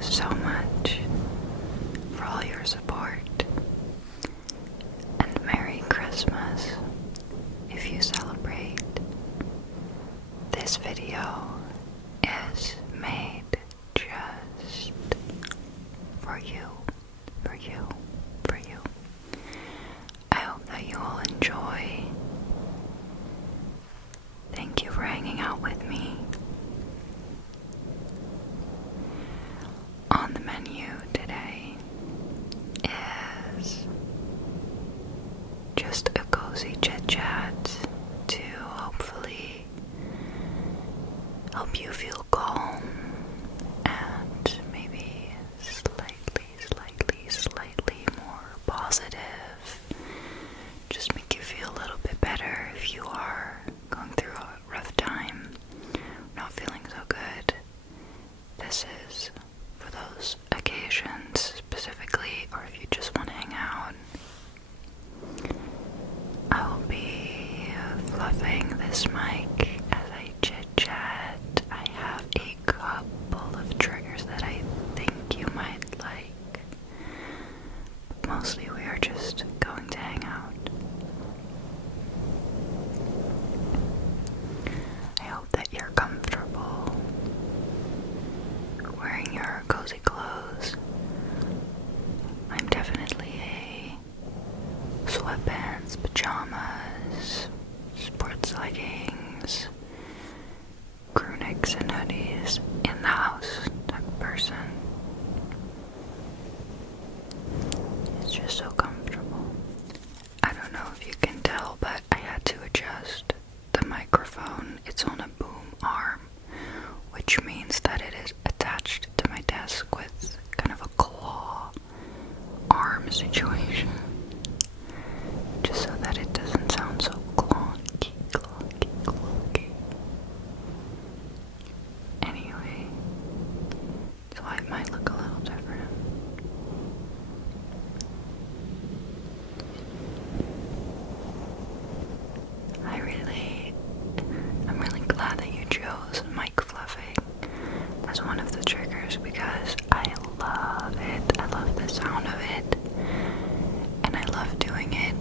so much for all your support. And Merry Christmas if you celebrate. This video is made just for you, for you, for you. I hope that you will enjoy. Thank you for hanging out with me. On the menu today is just a cozy chit-chat to hopefully help you feel calm and maybe slightly more positive. Just make you feel a little bit better if you are going through a rough time, not feeling so good. This is for those occasions specifically, or if you just want to hang out. I will be fluffing this mic as I chit-chat. I have a couple of triggers that I think you might like, but mostly we are just going to hang out. I hope that you're comfortable wearing your cozy clothes. I'm definitely a sweatpants, pajamas, sports leggings, crew necks and hoodies in the house type of person. It's just so comfortable. I don't know if you can tell, but I had to adjust the microphone. It's on a boom arm, which means that it is attached to my desk with kind of a claw arm situation, just so that it doesn't sound so clunky. Anyway, so I might look a little different. I'm really glad that you chose mic fluffing as one of the triggers because I love it. I love the sound of it, and I love doing it.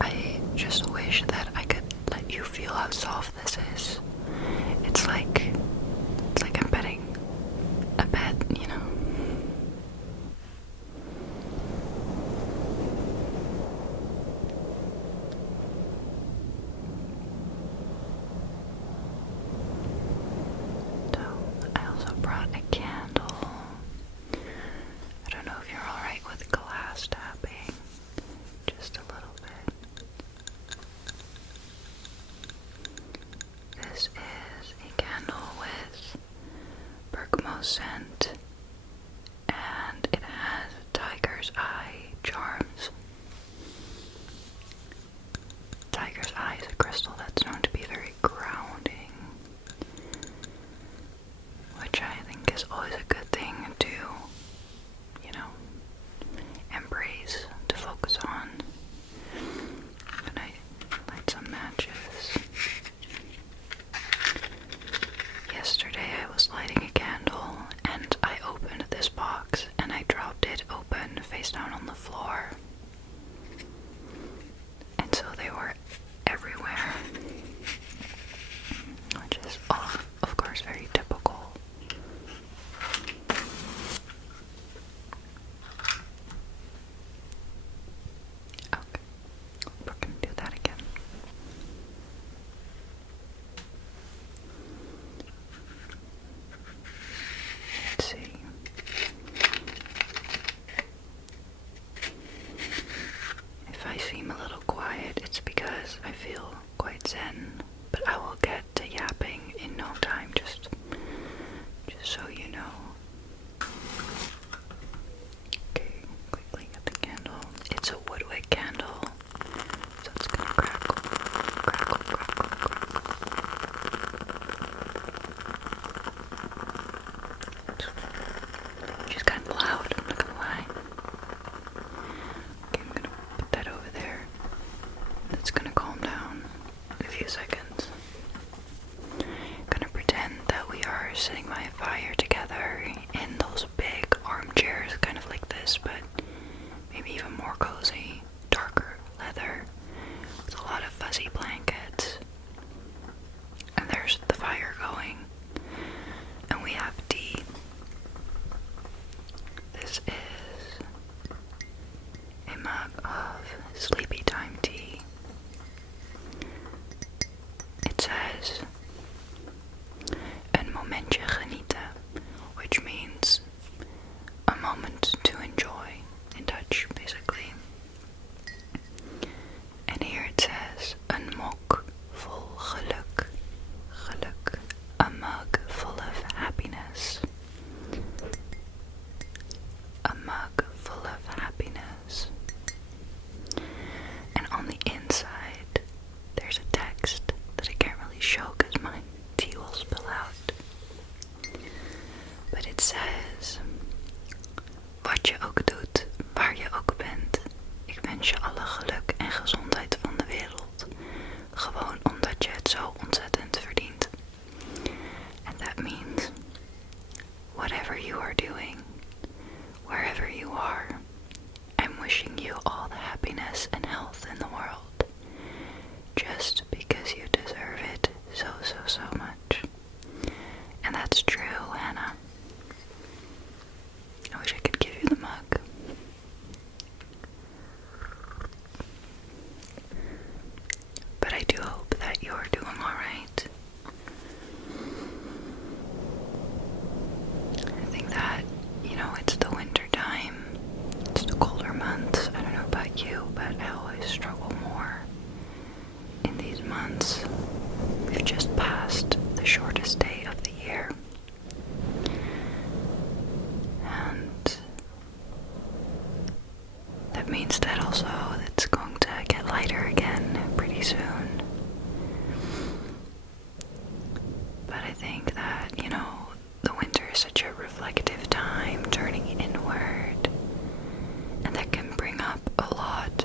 I just wish that I could let you feel how soft this is. It's like I'm petting a pet, you know. So I also brought a candle. I don't know if you're alright with glass tapping. more cozy, darker leather with a lot of fuzzy blankets. And there's the fire going. And we have tea. This is a mug of sleepy time tea. It says, een momentje genieten, which means a moment to enjoy in Dutch, basically. And here it says, een mok vol geluk, geluk, a mug full of happiness. A mug full of happiness. And on the inside, there's a text that I can't really show because my tea will spill out. But it says, wat je ook doet, waar je ook bent, ik wens je alle geluk en gezondheid van de wereld. Gewoon omdat je het zo ontzettend verdient. And that means, whatever you are doing, wherever you are, I'm wishing you all the happiness and health in the world. Just because you deserve it so much. And that's true, Hannah. I wish I could give you the mug. But I do hope that you're doing alright. I think that, it's the winter time. It's the colder months. I don't know about you, but I always struggle more in these months. We've just passed the shortest day of the year. And that means that also it's going to get lighter again pretty soon. But I think that, the winter is such a reflective time, turning inward, and that can bring up a lot.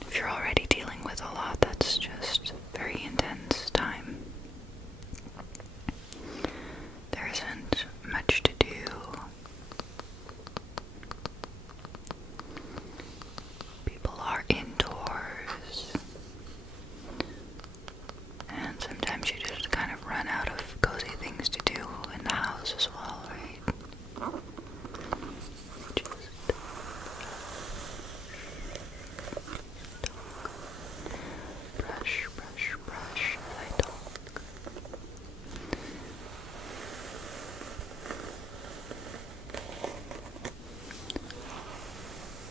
If you're already dealing with a lot, that's just very intense time. There isn't much to do. People are indoors. And sometimes you just kind of run out of cozy things to do in the house as well, right? Brush, brush, brush as I talk.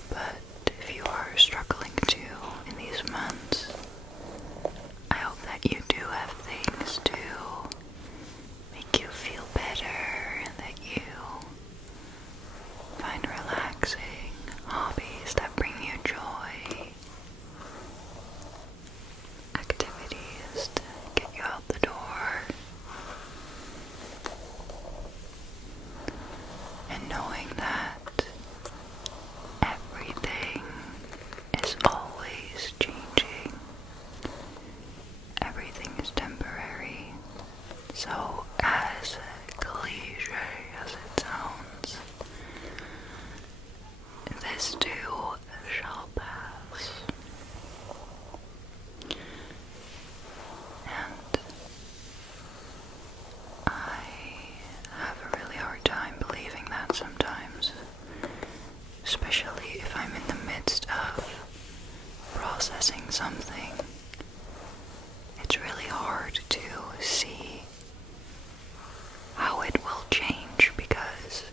But if you are struggling too in these months, I hope that you do have things to make you feel better and that you find relaxing hobbies that bring you joy, activities to get you out the door, and knowing that everything is always changing. Everything is temporary. So as cliche as it sounds, this too shall pass. And I have a really hard time believing that sometimes, especially if I'm in the midst of processing something. It's really hard to see how it will change because,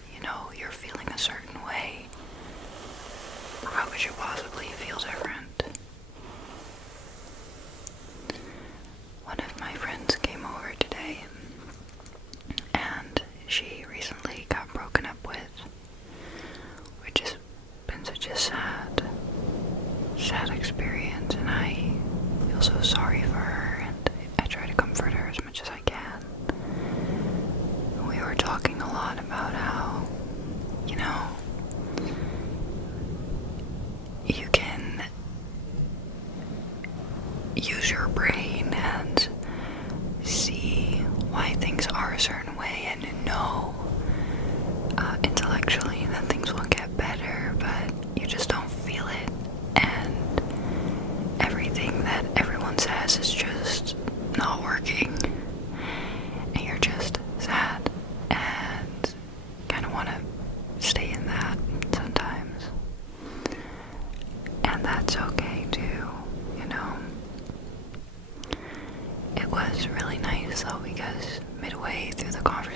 you're feeling a certain way. How could you possibly feel different? One of my friends came over today, and she recently got broken up with, which has been such a sad experience, and I feel so sorry for her, and I try to comfort her as much as I can. We were talking a lot about how, you can use your brain and see why things are a certain way and know intellectually that things will get better, but you just don't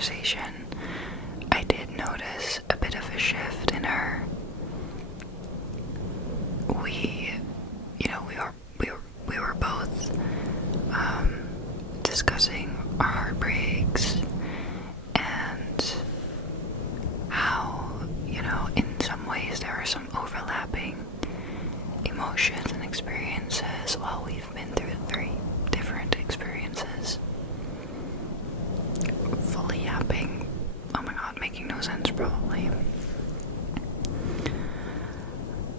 conversation, I did notice a bit of a shift in her. We were both discussing our heartbreaks and how, in some ways there are some overlapping emotions and experiences while we've been through very different experiences. Fully yapping, oh my god, making no sense probably.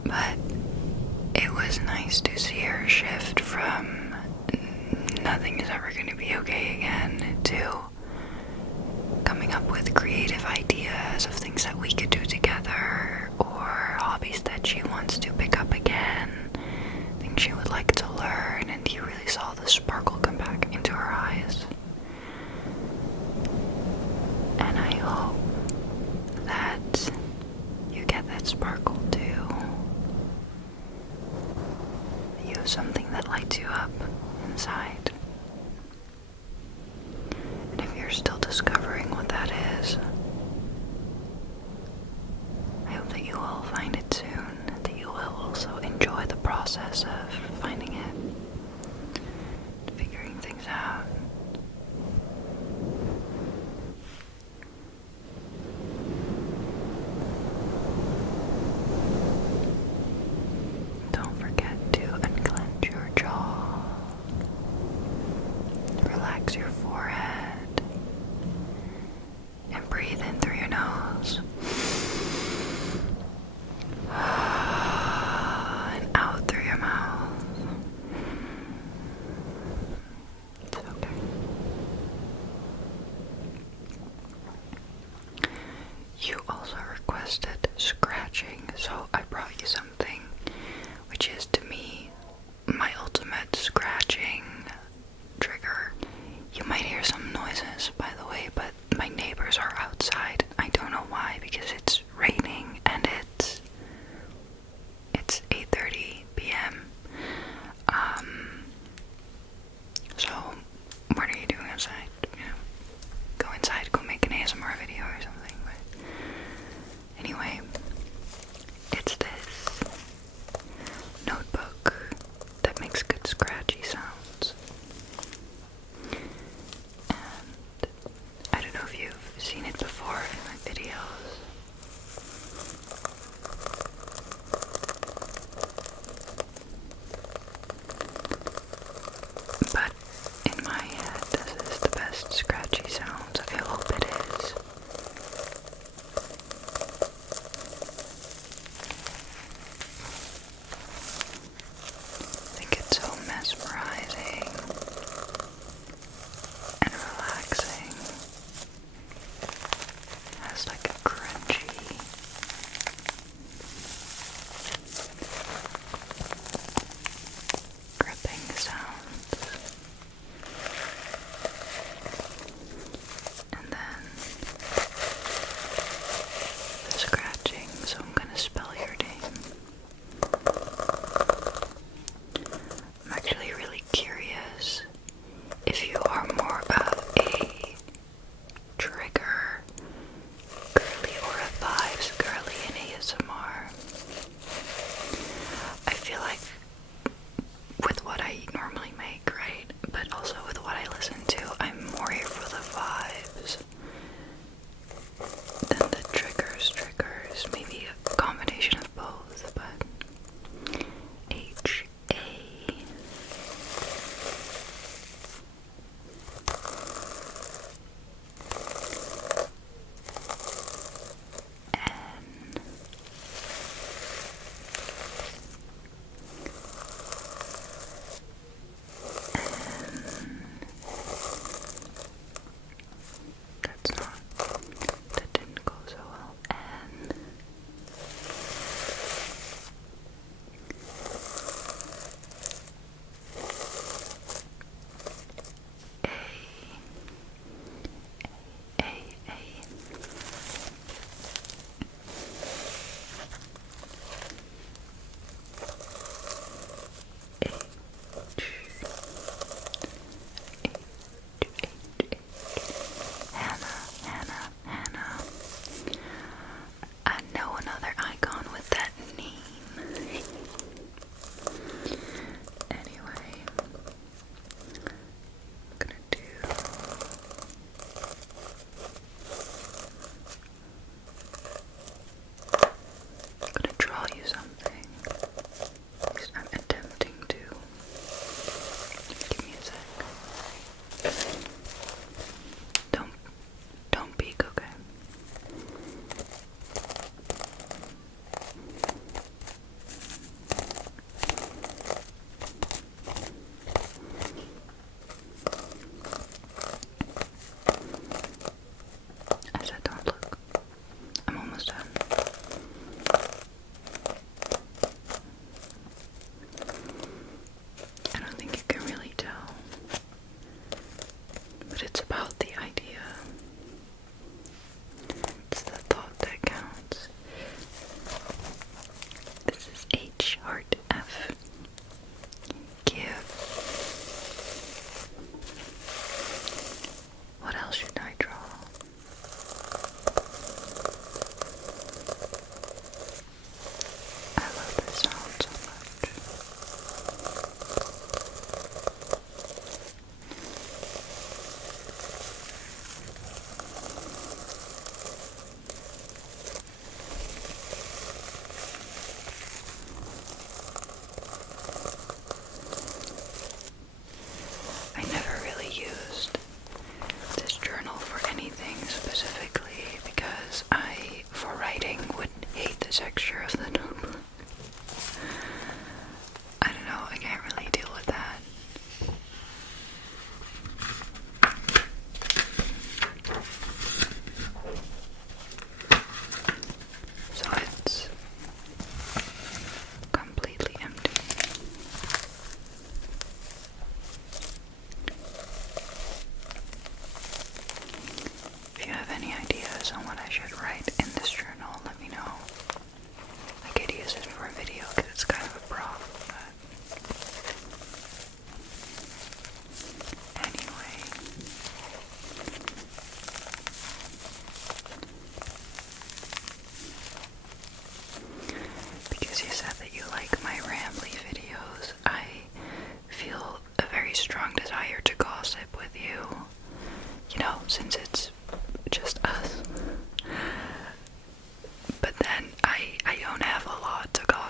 But it was nice to see her shift from nothing is ever going to be okay again to coming up with creative ideas of things that we could do together, or hobbies that she wants to pick up again, things she would like to learn, and you really saw the sparkle come back into her eyes. And I hope that you get that sparkle too. You have something that lights you up inside. And if you're still discovering what that is, I hope that you will find it soon, that you will also enjoy the process of finding it, figuring things out. Don't forget to unclench your jaw, relax your forehead, and breathe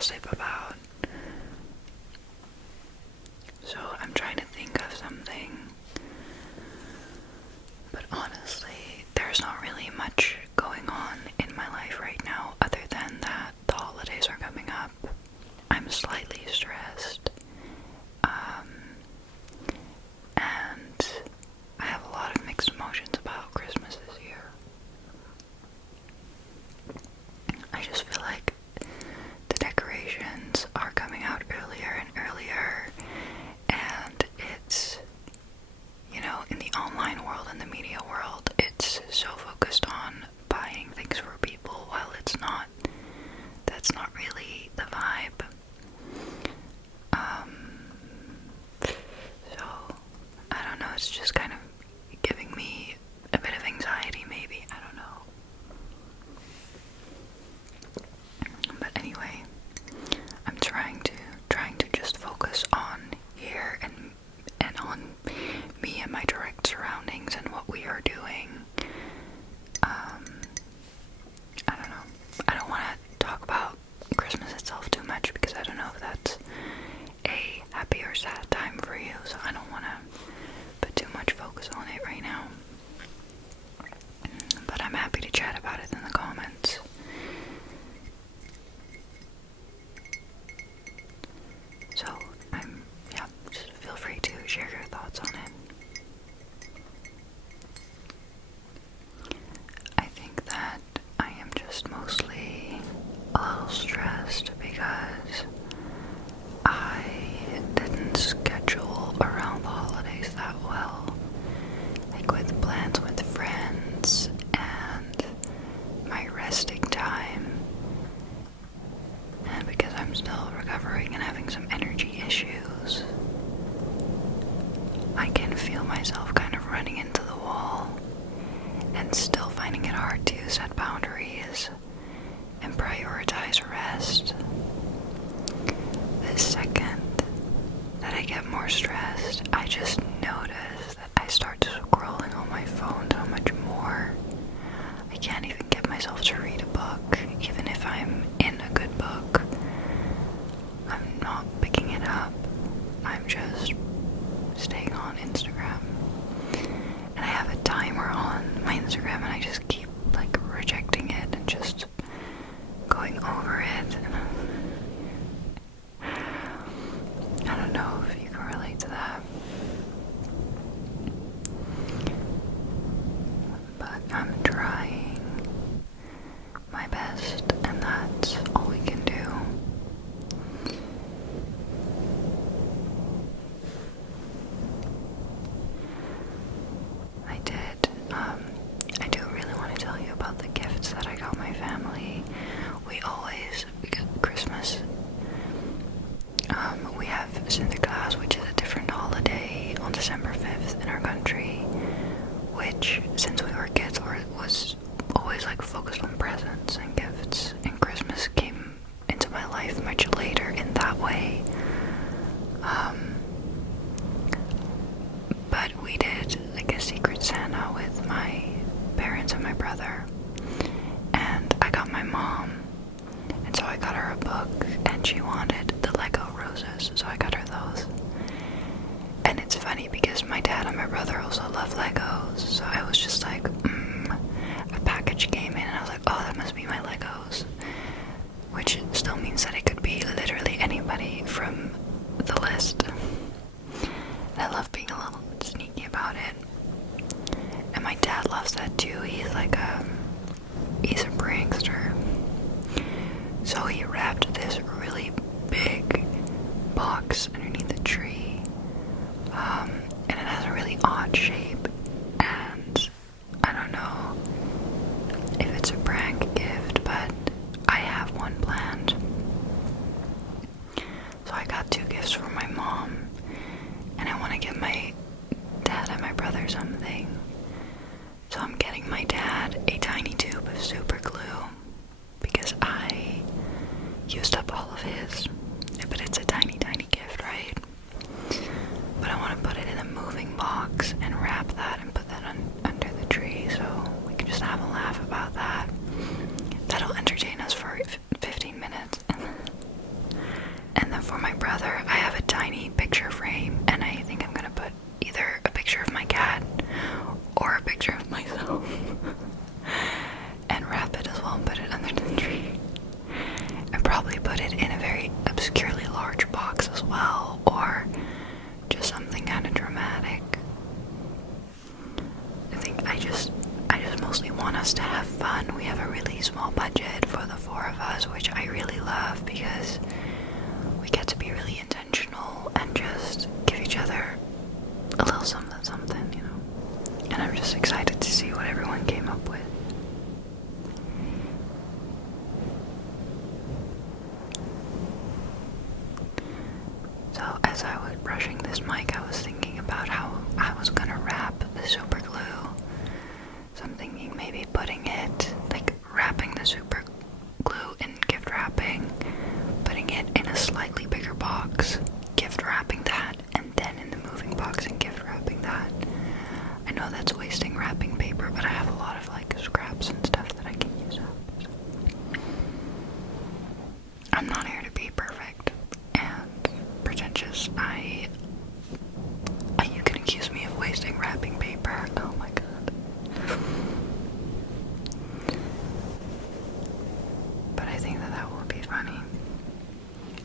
gossip about. So I'm trying to think of something. But honestly, there's not really much going on in my life right now other than that the holidays are coming up. I'm slightly stressed. And I have a lot of mixed emotions about Christmas this year. I just feel like the decorations are coming out earlier and earlier, and it's, you know, in the online world and the media world, it's so focused on buying things for people while that's not really the vibe. So, I don't know, it's just kind of giving me a bit of anxiety maybe, I don't know. But anyway, I'm trying to just focus on here and on me and my direct surroundings and what we are doing. I don't know. I don't want to talk about Christmas itself too much because I don't know if that's a happy or sad time for you, so I don't want to put too much focus on it right now. But I'm happy to chat about it in the comments. So, just feel free to share your thoughts on it. I think that I am just mostly a little stressed because I didn't schedule around the holidays that well. Like with plans with friends and my resting time. And because I'm still recovering and having some energy issues, I can feel myself kind of running into the wall and still finding it hard to set boundaries and prioritize rest. The second that I get more stressed, I just notice that I start scrolling on my phone so much more. I can't even get myself to read a book, even if I'm in a good book. I'm not picking it up. I'm just staying on Instagram. And I have a timer on my Instagram and I just keep like rejecting it and just going over it. I don't know if you can relate to that. But I'm trying my best, and that's all we can do. I do really want to tell you about the gifts that I got my family. Because Christmas, we have Sinterklaas, which is a different holiday on December 5th in our country, which, since we were kids, was always like focused on presents and gifts, and Christmas came into my life much later in that way. But we did like a secret Santa with my parents and my brother, and I got my mom, and so I got her a book, and she wanted the Lego roses, so I got her those. And it's funny because my dad and my brother also love Legos, so I was just like, a package came in, and I was like, oh, that must be my Legos, which still means that it could be literally anybody from the list. And I love being a little sneaky about it. And my dad loves that too. He's a prankster. So he wrapped this really big box underneath the tree. And it has a really odd shape. And I don't know if it's a prank gift, but I have one planned. So I got 2 gifts for my mom, and I want to get my dad and my brother something. So I'm getting my dad a tiny tube of super glue because I used up all of his, but it's a tiny gift, right? But I want to put it in a moving box and wrap that and put that under the tree so we can just have a laugh about that. That'll entertain us for 15 minutes. brushing this mic, I was thinking about how I was gonna wrap the super glue. So I'm thinking maybe putting it, like wrapping the super glue in gift wrapping, putting it in a slightly bigger box, gift wrapping that, and then in the moving box and gift wrapping that. I know that's wasting wrapping paper, but I have a lot of like scraps and stuff that I can use up. So. I'm not here to be perfect and pretentious. You can accuse me of wasting wrapping paper. Oh my god. But I think that will be funny.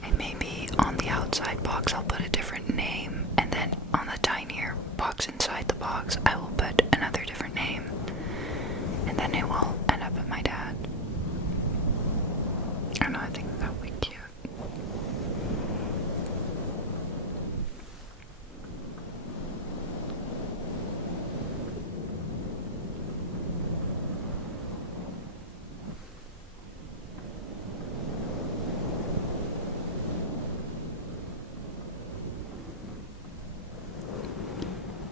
And maybe on the outside box I'll put a different name, and then on the tinier box inside the box I will put another different name, and then it will end up at my dad. I don't know, I think that would be cute.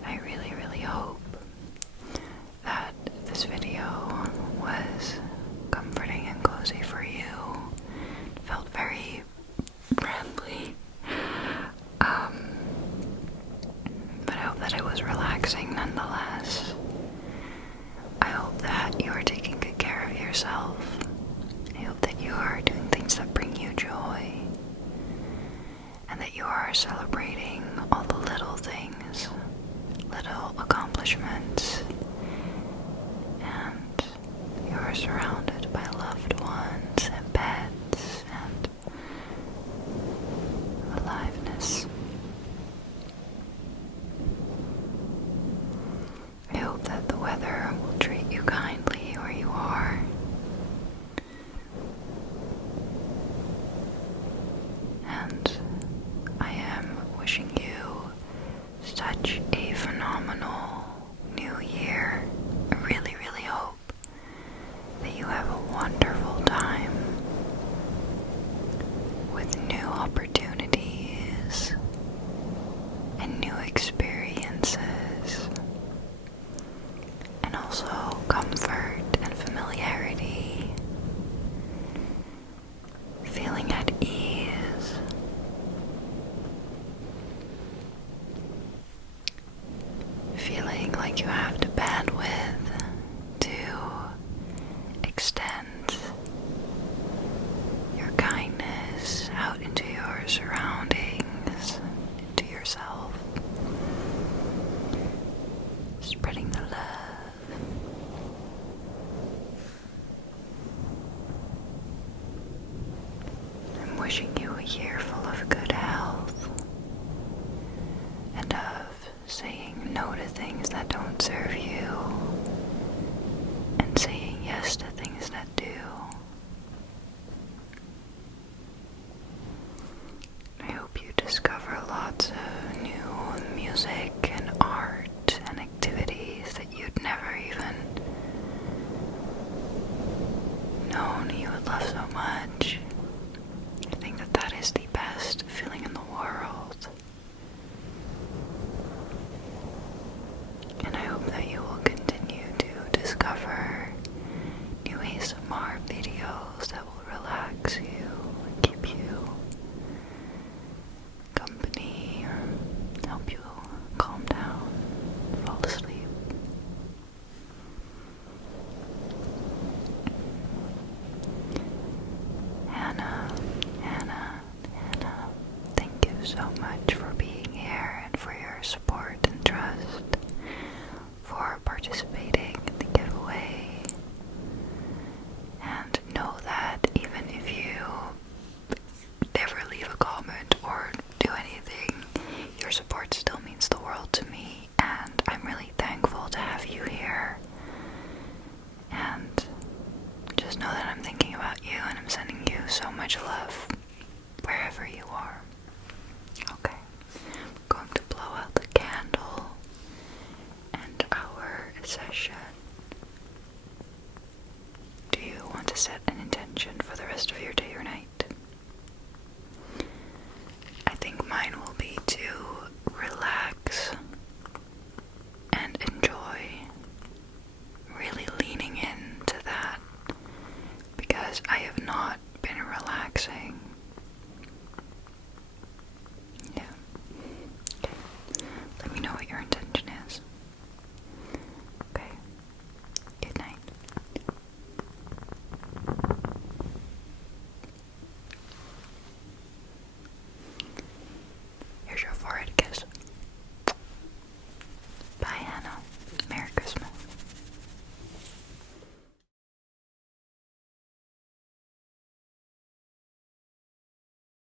I really, really hope that this video was comforting and cozy for you. It felt very friendly. But I hope that it was relaxing nonetheless. I hope that you are taking good care of yourself. I hope that you are doing things that bring you joy, and that you are celebrating all the little things, little accomplishments, and you are surrounded by loved ones and pets and aliveness. I hope that the weather will treat you kindly where you are. And I am wishing you such a phenomenal new year. I really, really hope that you have a wonderful time with new opportunities and new experiences, and also comfort and familiarity, feeling at ease, feeling like you have the bandwidth to extend your kindness out into your surroundings, into yourself, spreading the love. I'm wishing you a year full of good health and of saying no to things that don't serve you and saying yes to things that do. I hope you discover lots of new music and art and activities that you'd never even known you would love so much. I think that that is the best feeling in the world. And I hope that you will continue to discover new ASMR videos that will relax you and keep you company or help you calm down, fall asleep. Hannah, thank you so much for being here and for your support and trust, for participating in the giveaway. And know that even if you never leave a comment or do anything, your support still means the world to me, and I'm really thankful to have you here. And just know that I'm thinking about you and I'm sending you so much love wherever you are.